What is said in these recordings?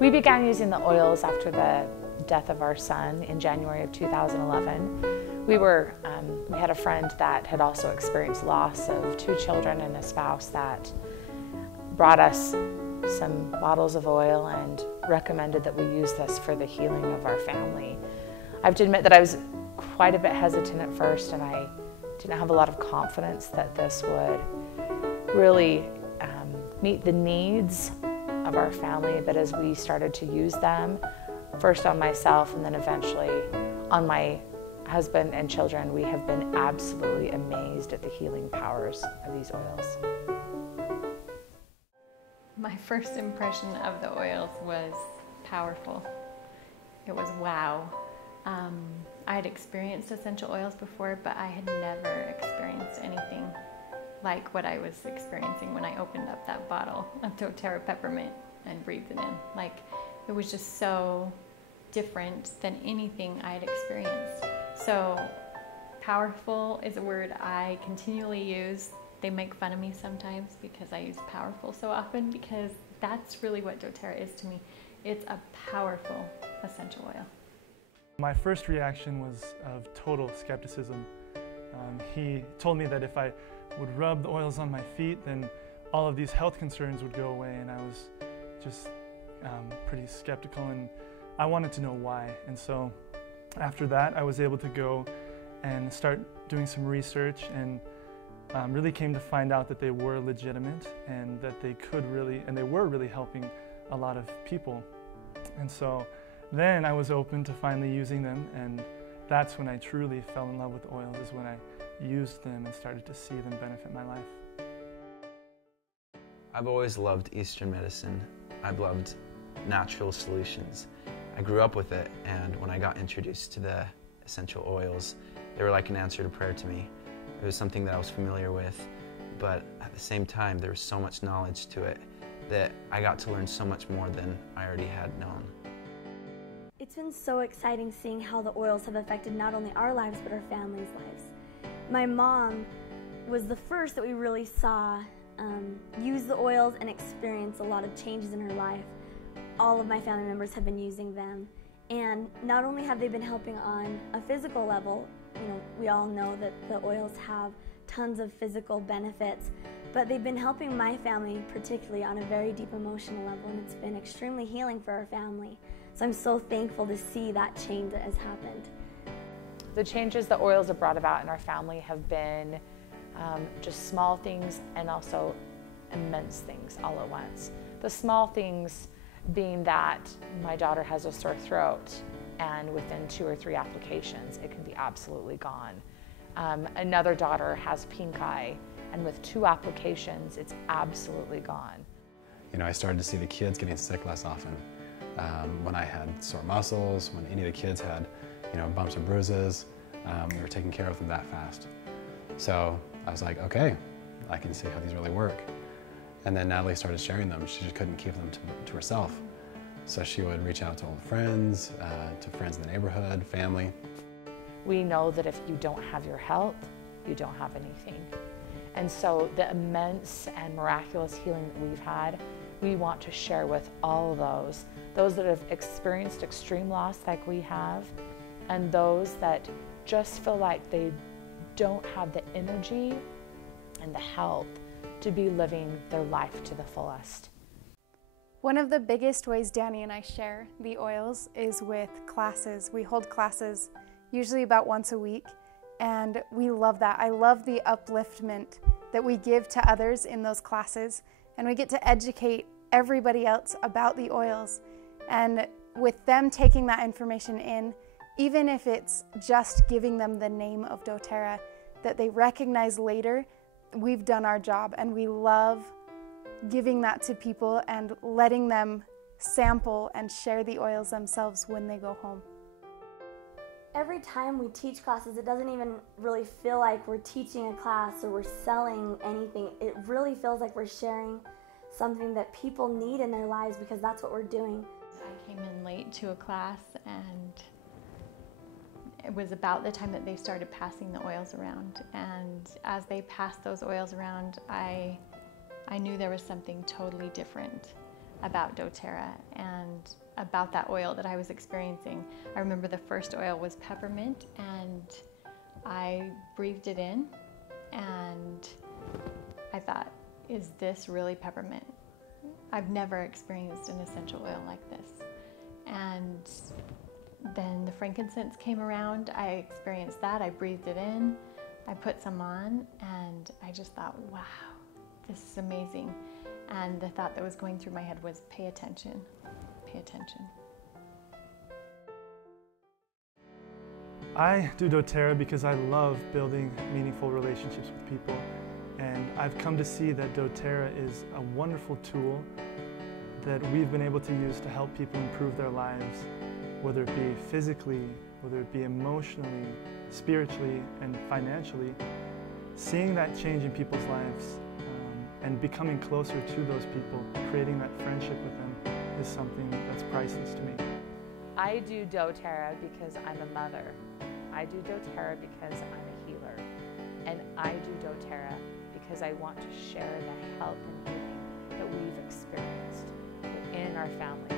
We began using the oils after the death of our son in January of 2011. We had a friend that had also experienced loss of 2 children and a spouse that brought us some bottles of oil and recommended that we use this for the healing of our family. I have to admit that I was quite a bit hesitant at first, and I didn't have a lot of confidence that this would really meet the needs of our family. But as we started to use them, first on myself and then eventually on my husband and children, we have been absolutely amazed at the healing powers of these oils. My first impression of the oils was powerful. It was wow. I had experienced essential oils before, but I had never experienced anything like what I was experiencing when I opened up that bottle of doTERRA peppermint and breathed it in. Like, it was just so different than anything I had experienced. So powerful is a word I continually use. They make fun of me sometimes because I use powerful so often, because that's really what doTERRA is to me. It's a powerful essential oil. My first reaction was of total skepticism. He told me that if I would rub the oils on my feet, then all of these health concerns would go away, and I was just pretty skeptical, and I wanted to know why. And so after that, I was able to go and start doing some research, and really came to find out that they were legitimate and that they were really helping a lot of people. And so then I was open to finally using them, and that's when I truly fell in love with oils, is when I used them and started to see them benefit my life. I've always loved Eastern medicine. I've loved natural solutions. I grew up with it, and when I got introduced to the essential oils, they were like an answer to prayer to me. It was something that I was familiar with, but at the same time there was so much knowledge to it that I got to learn so much more than I already had known. It's been so exciting seeing how the oils have affected not only our lives but our families' lives. My mom was the first that we really saw use the oils and experience a lot of changes in her life. All of my family members have been using them, and not only have they been helping on a physical level, we all know that the oils have tons of physical benefits, but they've been helping my family particularly on a very deep emotional level, and it's been extremely healing for our family. So I'm so thankful to see that change that has happened. The changes the oils have brought about in our family have been just small things and also immense things all at once. The small things being that my daughter has a sore throat, and within 2 or 3 applications it can be absolutely gone. Another daughter has pink eye, and with 2 applications it's absolutely gone. I started to see the kids getting sick less often. When I had sore muscles, when any of the kids had bumps and bruises, we were taking care of them that fast. So I was like, okay, I can see how these really work. And then Natalie started sharing them. She just couldn't keep them to herself. So she would reach out to old friends, to friends in the neighborhood, family. We know that if you don't have your health, you don't have anything. And so the immense and miraculous healing that we've had, we want to share with all of those that have experienced extreme loss like we have, and those that just feel like they don't have the energy and the health to be living their life to the fullest. One of the biggest ways Danny and I share the oils is with classes. We hold classes usually about once a week, and we love that. I love the upliftment that we give to others in those classes, and we get to educate everybody else about the oils. And with them taking that information in, even if it's just giving them the name of doTERRA, that they recognize later, we've done our job, and we love giving that to people and letting them sample and share the oils themselves when they go home. Every time we teach classes, it doesn't even really feel like we're teaching a class or we're selling anything. It really feels like we're sharing something that people need in their lives, because that's what we're doing. I came in late to a class, and it was about the time that they started passing the oils around. And as they passed those oils around, I knew there was something totally different about doTERRA and about that oil that I was experiencing. I remember the first oil was peppermint, and I breathed it in and I thought, is this really peppermint? I've never experienced an essential oil like this. And then the frankincense came around, I experienced that, I breathed it in, I put some on, and I just thought, wow, this is amazing. And the thought that was going through my head was, pay attention, pay attention. I do doTERRA because I love building meaningful relationships with people, and I've come to see that doTERRA is a wonderful tool that we've been able to use to help people improve their lives, whether it be physically, whether it be emotionally, spiritually, and financially. Seeing that change in people's lives and becoming closer to those people, creating that friendship with them, is something that's priceless to me. I do doTERRA because I'm a mother. I do doTERRA because I'm a healer. And I do doTERRA because I want to share the help and healing that we've experienced within our family.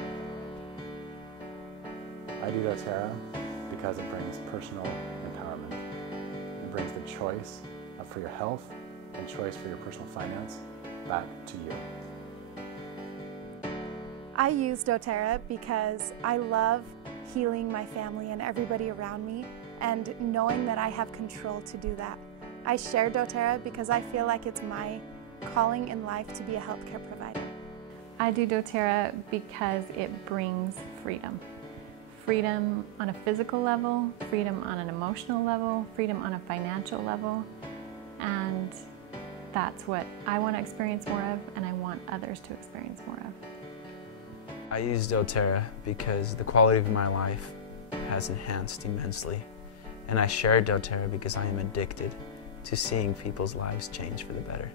I do doTERRA because it brings personal empowerment. It brings the choice for your health and choice for your personal finance back to you. I use doTERRA because I love healing my family and everybody around me, and knowing that I have control to do that. I share doTERRA because I feel like it's my calling in life to be a healthcare provider. I do doTERRA because it brings freedom. Freedom on a physical level, freedom on an emotional level, freedom on a financial level, and that's what I want to experience more of, and I want others to experience more of. I use doTERRA because the quality of my life has enhanced immensely, and I share doTERRA because I am addicted to seeing people's lives change for the better.